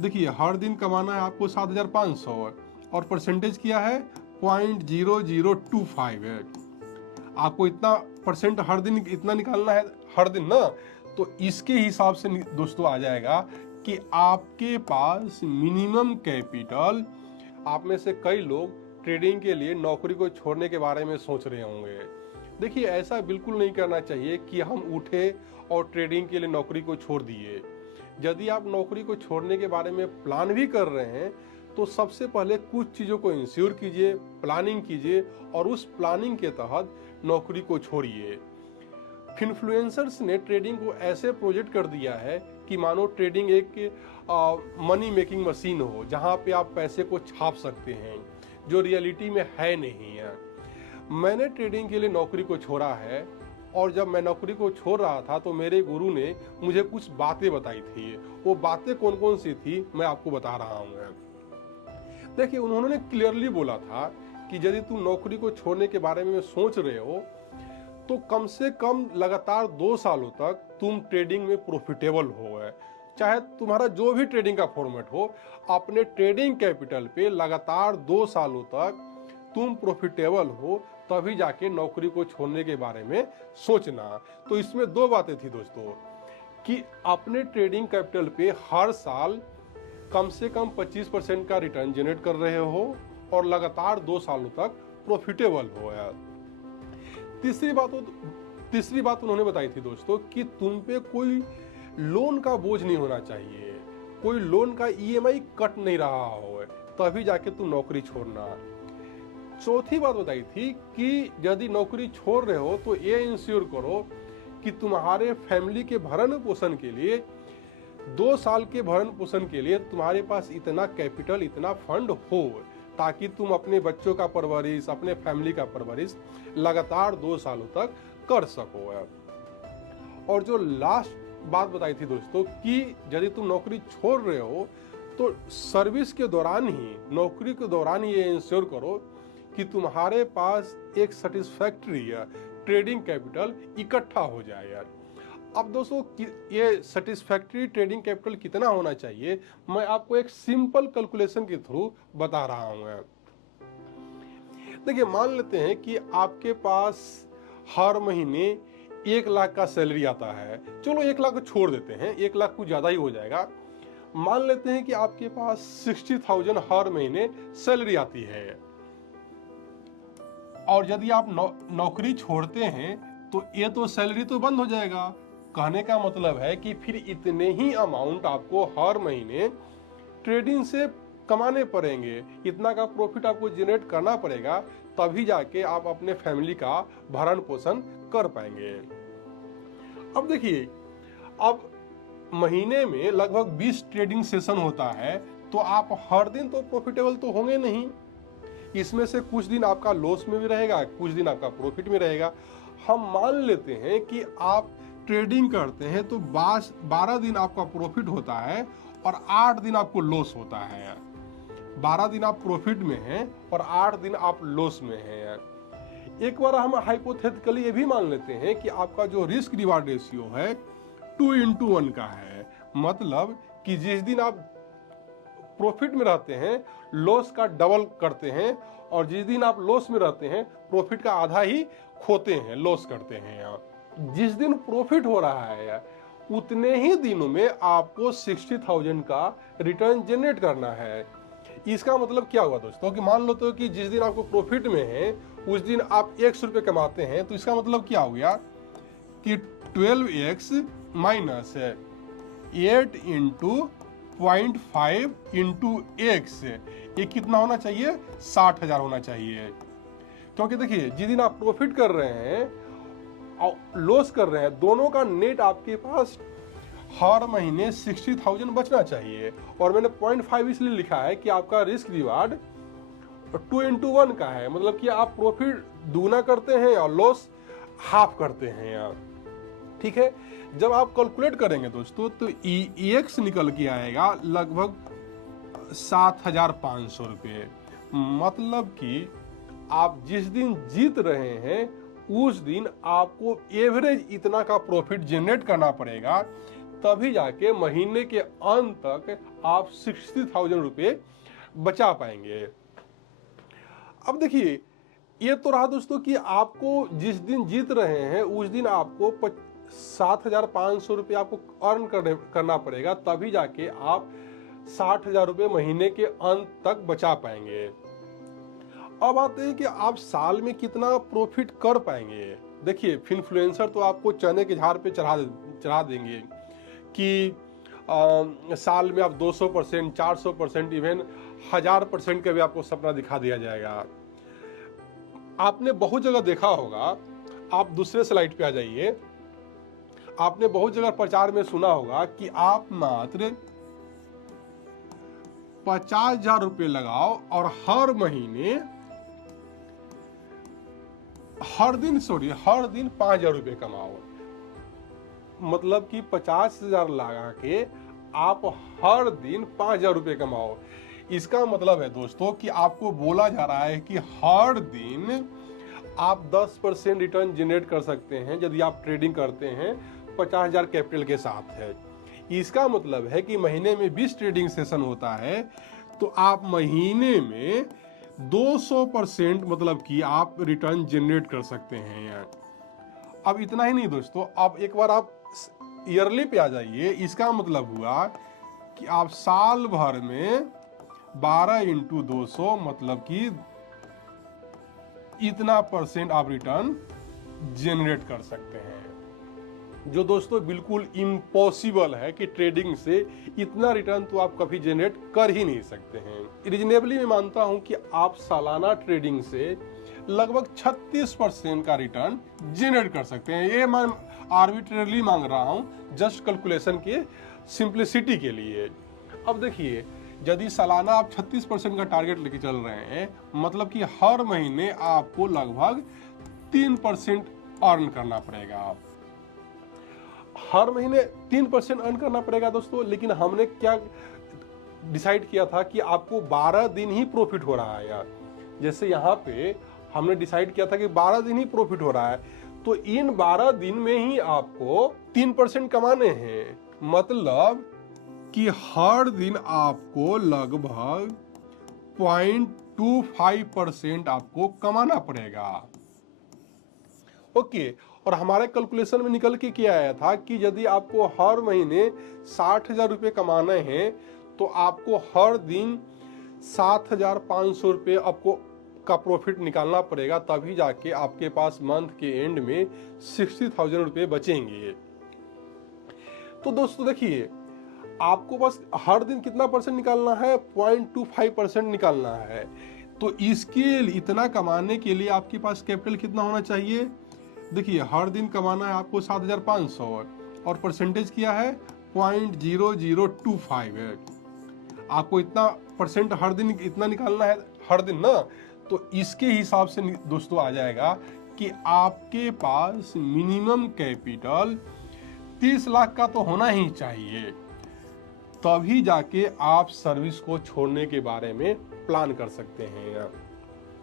देखिए हर दिन कमाना है आपको 7,500 और परसेंटेज क्या है 0.0025 है। आपको इतना परसेंट हर दिन इतना निकालना है हर दिन ना, तो इसके हिसाब से दोस्तों आ जाएगा कि आपके पास मिनिमम कैपिटल। आप में से कई लोग ट्रेडिंग के लिए नौकरी को छोड़ने के बारे में सोच रहे होंगे। देखिए ऐसा बिल्कुल नहीं करना चाहिए कि हम उठे और ट्रेडिंग के लिए नौकरी को छोड़ दिए। यदि आप नौकरी को छोड़ने के बारे में प्लान भी कर रहे हैं तो सबसे पहले कुछ चीज़ों को इंश्योर कीजिए, प्लानिंग कीजिए और उस प्लानिंग के तहत नौकरी को छोड़िए। इन्फ्लुएंसर्स ने ट्रेडिंग को ऐसे प्रोजेक्ट कर दिया है कि मानो ट्रेडिंग एक मनी मेकिंग मशीन हो जहां पे आप पैसे को छाप सकते हैं, जो रियलिटी में है नहीं है। मैंने ट्रेडिंग के लिए नौकरी को छोड़ा है और जब मैं नौकरी को छोड़ रहा था तो मेरे गुरु ने मुझे कुछ बातें बताई थी। वो बातें कौन कौन सी थी मैं आपको बता रहा हूँ। देखिए उन्होंने क्लियरली बोला था कि यदि तुम नौकरी को छोड़ने के बारे में सोच रहे हो तो कम से कम लगातार 2 सालों तक तुम ट्रेडिंग में प्रॉफिटेबल हो। चाहे तुम्हारा जो भी ट्रेडिंग का फॉर्मेट हो, अपने ट्रेडिंग कैपिटल पे लगातार 2 सालों तक तुम प्रॉफिटेबल हो, तभी जाके नौकरी को छोड़ने के बारे में सोचना। तो इसमें 2 बातें थी दोस्तों कि अपने ट्रेडिंग कैपिटल पे हर साल कम से कम 25% का रिटर्न जनरेट कर रहे हो और लगातार 2 सालों तक प्रॉफिटेबल हो। तीसरी बात उन्होंने बताई थी दोस्तों कि तुम पे कोई लोन का बोझ नहीं होना चाहिए, कोई लोन का ईएमआई कट नहीं रहा हो, तभी जाके तुम नौकरी छोड़ना। चौथी बात बताई थी कि यदि नौकरी छोड़ रहे हो तो ये इंश्योर करो कि तुम्हारे फैमिली के भरण पोषण के लिए 2 साल के भरण पोषण के लिए तुम्हारे पास इतना कैपिटल, इतना फंड हो ताकि तुम अपने बच्चों का परवरिश, अपने फैमिली का परवरिश लगातार 2 सालों तक कर सको। और जो लास्ट बात बताई थी दोस्तों कि यदि तुम नौकरी छोड़ रहे हो तो सर्विस के दौरान ही, नौकरी के दौरान ये इंश्योर करो कि तुम्हारे पास एक सेटिस्फैक्ट्री ट्रेडिंग कैपिटल इकट्ठा हो जाए। अब दोस्तों ये सेटिस्फैक्ट्री ट्रेडिंग कैपिटल कितना होना चाहिए, मैं आपको एक सिंपल कैलकुलेशन के थ्रू बता रहा हूं। देखिए मान लेते हैं कि आपके पास हर महीने 1 लाख का सैलरी आता है। चलो 1 लाख को छोड़ देते हैं, 1 लाख कुछ ज्यादा ही हो जाएगा। मान लेते हैं कि आपके पास 60,000 हर महीने सैलरी आती है और यदि आप नौकरी छोड़ते हैं तो ये तो सैलरी तो बंद हो जाएगा। कहने का मतलब है कि फिर इतने ही अमाउंट आपको हर महीने ट्रेडिंग से कमाने पड़ेंगे, इतना का प्रॉफिट आपको जनरेट करना पड़ेगा, तभी जाके आप अपने फैमिली का भरण पोषण कर पाएंगे। अब देखिए, अब महीने में लगभग 20 ट्रेडिंग सेशन होता है, तो आप हर दिन तो प्रॉफिटेबल तो होंगे नहीं। इसमें से कुछ दिन आपका लॉस में भी रहेगा, कुछ दिन आपका प्रॉफिट में रहेगा। हम मान लेते हैं कि आप ट्रेडिंग करते हैं तो 12 दिन आपका प्रॉफिट होता है और 8 दिन आपको लॉस होता है। 12 दिन आप प्रॉफिट में हैं और 8 दिन आप लॉस में हैं। एक बार हम हाइपोथेटिकली ये भी मान लेते हैं कि आपका जो रिस्क रिवार्ड रेशियो है 2:1 का है। मतलब कि जिस दिन आप प्रॉफिट में रहते हैं लॉस का डबल करते हैं और जिस दिन आप लॉस में रहते हैं प्रॉफिट का आधा ही खोते हैं, लॉस करते हैं। जिस दिन प्रॉफिट हो रहा है उतने ही दिनों में आपको 60,000 का रिटर्न जनरेट करना है। इसका मतलब क्या हुआ दोस्तों कि मान लो तो कि जिस दिन आपको प्रॉफिट में है उस दिन आप 100 रुपये कमाते हैं, तो इसका मतलब क्या हो गया कि 12x minus 8 into 0.5 into x, ये कितना होना चाहिए 60,000 होना चाहिए। क्योंकि देखिए जिस दिन आप प्रॉफिट कर रहे हैं और लॉस कर रहे हैं, दोनों का नेट आपके पास हर महीने 60,000 बचना चाहिए। और मैंने 0.5 इसलिए लिखा है कि आपका रिस्क रिवार्ड 2:1 का है। मतलब कि आप प्रॉफिट दुगना करते हैं और लॉस हाफ करते हैं यार। ठीक है, जब आप कैलकुलेट करेंगे दोस्तों तो EX निकल के आएगा लगभग 7,500 रुपये। मतलब कि आप जिस दिन जीत रहे हैं उस दिन आपको एवरेज इतना का प्रॉफिट जनरेट करना पड़ेगा तभी जाके महीने के अंत तक आप 60,000 रुपये बचा पाएंगे। अब देखिए, ये तो रहा दोस्तों कि आपको जिस दिन जीत रहे हैं उस दिन आपको 7,500 रुपये आपको अर्न करना पड़ेगा, तभी जाके आप 60,000 रुपये महीने के अंत तक बचा पाएंगे। अब आते हैं कि आप साल में कितना प्रॉफिट कर पाएंगे। देखिए, इन्फ्लुएंसर तो आपको चने के झाड़ पे चढ़ा देंगे कि साल में आप 200%, 400%, इवन 1000% का भी आपको सपना दिखा दिया जाएगा। आपने बहुत जगह देखा होगा, आप दूसरे स्लाइड पे आ जाइए, आपने बहुत जगह प्रचार में सुना होगा कि आप मात्र 50,000 रुपये लगाओ और हर दिन 5,000 रुपये कमाओ। मतलब कि 50,000 लगा के आप हर दिन 5,000 रुपये कमाओ। इसका मतलब है दोस्तों कि आपको बोला जा रहा है कि हर दिन आप 10% रिटर्न जनरेट कर सकते हैं यदि आप ट्रेडिंग करते हैं 50,000 कैपिटल के साथ है। इसका मतलब है कि महीने में 20 ट्रेडिंग सेशन होता है तो आप महीने में 200% मतलब कि आप रिटर्न जनरेट कर सकते हैं। अब इतना ही नहीं दोस्तों, अब एक बार आप ईयरली पे आ जाइए। इसका मतलब हुआ कि आप साल भर में 12 × 200 मतलब कि इतना % आप रिटर्न जनरेट कर सकते हैं, जो दोस्तों बिल्कुल इम्पॉसिबल है कि ट्रेडिंग से इतना रिटर्न तो आप कभी जनरेट कर ही नहीं सकते हैं। रीजनेबली मैं मानता हूं कि आप सालाना ट्रेडिंग से लगभग 36% का रिटर्न जनरेट कर सकते हैं। ये मैं आर्बिट्रेरली मांग रहा हूं, जस्ट कैलकुलेशन के सिंप्लिसिटी के लिए। अब देखिए, यदि सालाना आप 36% का टारगेट लेके चल रहे हैं, मतलब कि हर महीने आपको लगभग 3% अर्न करना पड़ेगा। हर महीने 3% अर्न करना पड़ेगा दोस्तों। लेकिन हमने क्या डिसाइड किया था कि आपको 12 दिन ही प्रॉफिट हो रहा है यार। जैसे यहाँ पे हमने डिसाइड किया था कि 12 दिन ही प्रॉफिट हो रहा है, तो इन 12 दिन में ही आपको 3% कमाने हैं। मतलब कि हर दिन आपको लगभग 0.25% आपको कमाना पड़ेगा। ओके, और हमारे कैलकुलेशन में निकल के क्या आया था कि यदि आपको हर महीने 60,000 रुपये कमाने हैं तो आपको हर दिन 7,500 रुपये आपको का प्रॉफिट निकालना पड़ेगा, तभी जाके आपके पास मंथ के एंड में 60,000 रुपये बचेंगे। तो दोस्तों देखिए, आपको बस हर दिन कितना % निकालना है, 0.25% निकालना है। तो इसके इतना कमाने के लिए आपके पास कैपिटल कितना होना चाहिए? देखिए, हर दिन कमाना है आपको 7,500 और परसेंटेज किया है 0.0025 है। आपको इतना % हर दिन इतना निकालना है हर दिन ना, तो इसके हिसाब से दोस्तों आ जाएगा कि आपके पास मिनिमम कैपिटल 30 लाख का तो होना ही चाहिए, तभी जाके आप सर्विस को छोड़ने के बारे में प्लान कर सकते हैं।